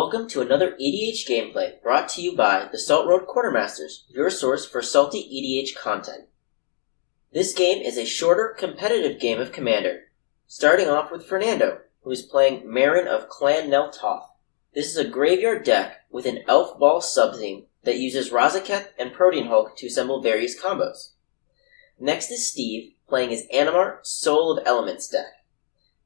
Welcome to another EDH gameplay brought to you by the Salt Road Quartermasters, your source for salty EDH content. This game is a shorter, competitive game of Commander, starting off with Fernando, who is playing Meren of Clan Neltoth. This is a graveyard deck with an Elf Ball subtheme that uses Razaketh and Protean Hulk to assemble various combos. Next is Steve, playing his Animar Soul of Elements deck.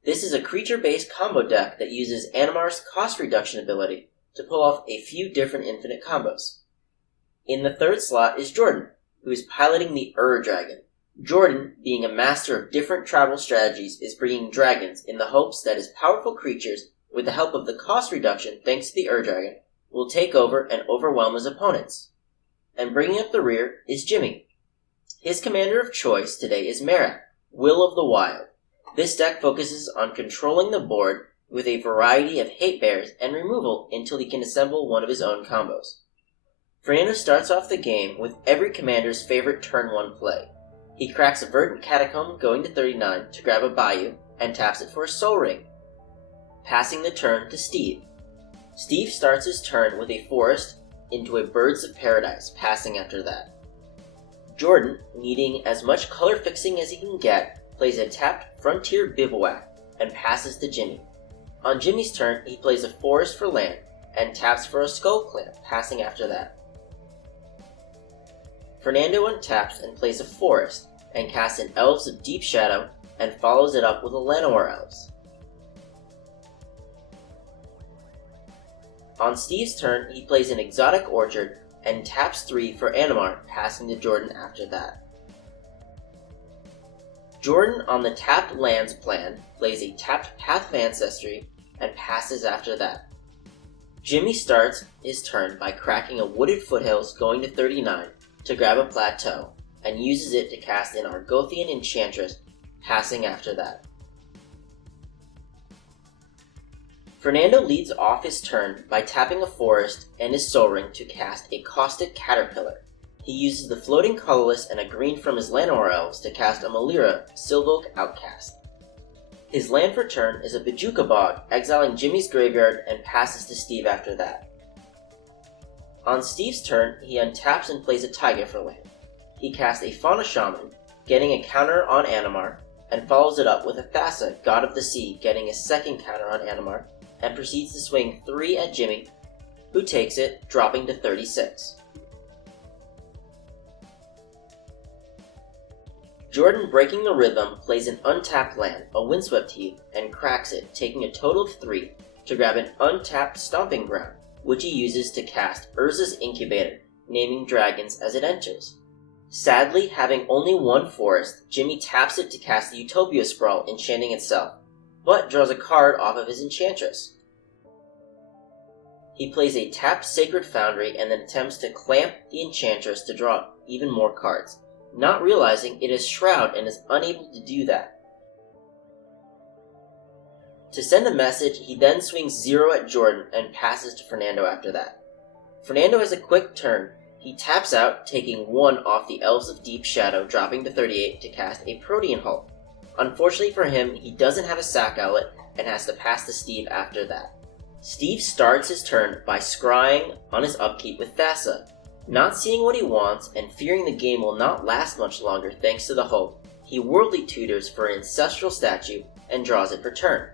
This is a creature-based combo deck that uses Animar's cost reduction ability to pull off a few different infinite combos. In the third slot is Jordan, who is piloting the Dragon. Jordan, being a master of different tribal strategies, is bringing dragons in the hopes that his powerful creatures, with the help of the cost reduction thanks to the Dragon, will take over and overwhelm his opponents. And bringing up the rear is Jimmy. His commander of choice today is Marath, Will of the Wild. This deck focuses on controlling the board with a variety of hate bears and removal until he can assemble one of his own combos. Fernando starts off the game with every commander's favorite turn 1 play. He cracks a Verdant Catacomb going to 39 to grab a Bayou and taps it for a Soul Ring, passing the turn to Steve. Steve starts his turn with a Forest into a Birds of Paradise, passing after that. Jordan, needing as much color fixing as he can get, plays a tapped Frontier Bivouac and passes to Jimmy. On Jimmy's turn, he plays a Forest for land and taps for a Skull Clamp, passing after that. Fernando untaps and plays a Forest and casts an Elves of Deep Shadow and follows it up with a Llanowar Elves. On Steve's turn, he plays an Exotic Orchard and taps 3 for Animar, passing to Jordan after that. Jordan, on the tapped lands plan, plays a tapped Path of Ancestry and passes after that. Jimmy starts his turn by cracking a Wooded Foothills going to 39 to grab a Plateau, and uses it to cast an Argothian Enchantress, passing after that. Fernando leads off his turn by tapping a Forest and his Soul Ring to cast a Caustic Caterpillar. He uses the Floating Colorless and a green from his Llanowar Elves to cast a Malira Sylvoke Outcast. His land for turn is a Bajuka Bog, exiling Jimmy's graveyard and passes to Steve after that. On Steve's turn, he untaps and plays a Taiga for land. He casts a Fauna Shaman, getting a counter on Animar, and follows it up with a Thassa, God of the Sea, getting a second counter on Animar, and proceeds to swing 3 at Jimmy, who takes it, dropping to 36. Jordan, breaking the rhythm, plays an untapped land, a Windswept Heath, and cracks it, taking a total of 3 to grab an untapped Stomping Ground, which he uses to cast Urza's Incubator, naming dragons as it enters. Sadly, having only 1 forest, Jimmy taps it to cast the Utopia Sprawl, enchanting itself, but draws a card off of his Enchantress. He plays a tapped Sacred Foundry and then attempts to clamp the Enchantress to draw even more cards, not realizing it is Shroud and is unable to do that. To send a message, he then swings 0 at Jordan and passes to Fernando after that. Fernando has a quick turn. He taps out, taking 1 off the Elves of Deep Shadow, dropping to 38 to cast a Protean Hulk. Unfortunately for him, he doesn't have a Sack Outlet and has to pass to Steve after that. Steve starts his turn by scrying on his upkeep with Thassa. Not seeing what he wants and fearing the game will not last much longer thanks to the Hulk, he Worldly Tutors for an Ancestral Statue and draws it for turn.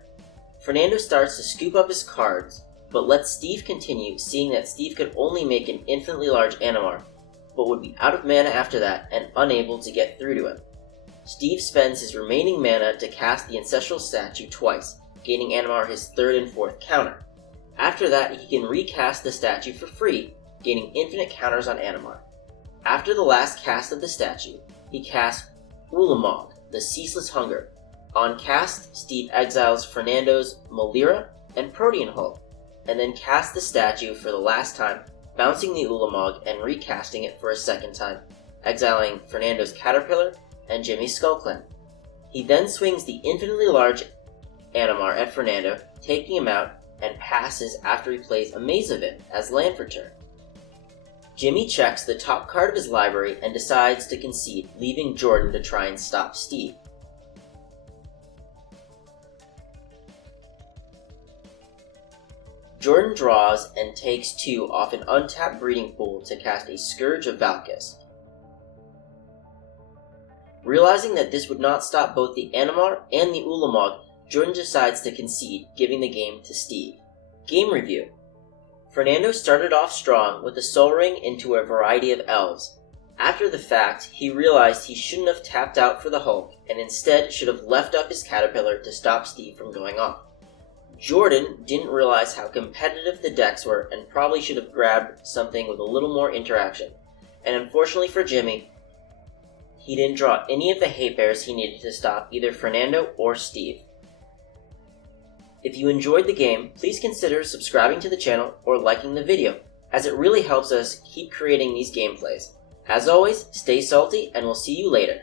Fernando starts to scoop up his cards, but lets Steve continue, seeing that Steve could only make an infinitely large Animar, but would be out of mana after that and unable to get through to him. Steve spends his remaining mana to cast the Ancestral Statue twice, gaining Animar his 3rd and 4th counter. After that, he can recast the statue for free, gaining infinite counters on Animar. After the last cast of the statue, he casts Ulamog, the Ceaseless Hunger. On cast, Steve exiles Fernando's Malira and Protean Hulk, and then casts the statue for the last time, bouncing the Ulamog and recasting it for a second time, exiling Fernando's Caterpillar and Jimmy's Skullclamp. He then swings the infinitely large Animar at Fernando, taking him out, and passes after he plays a Maze of It as land for turn. Jimmy checks the top card of his library and decides to concede, leaving Jordan to try and stop Steve. Jordan draws and takes 2 off an untapped breeding pool to cast a Scourge of Valkis. Realizing that this would not stop both the Animar and the Ulamog, Jordan decides to concede, giving the game to Steve. Game review. Fernando started off strong with a Soul Ring into a variety of elves. After the fact, he realized he shouldn't have tapped out for the Hulk, and instead should have left up his Caterpillar to stop Steve from going off. Jordan didn't realize how competitive the decks were and probably should have grabbed something with a little more interaction. And unfortunately for Jimmy, he didn't draw any of the hate bears he needed to stop either Fernando or Steve. If you enjoyed the game, please consider subscribing to the channel or liking the video, as it really helps us keep creating these gameplays. As always, stay salty and we'll see you later.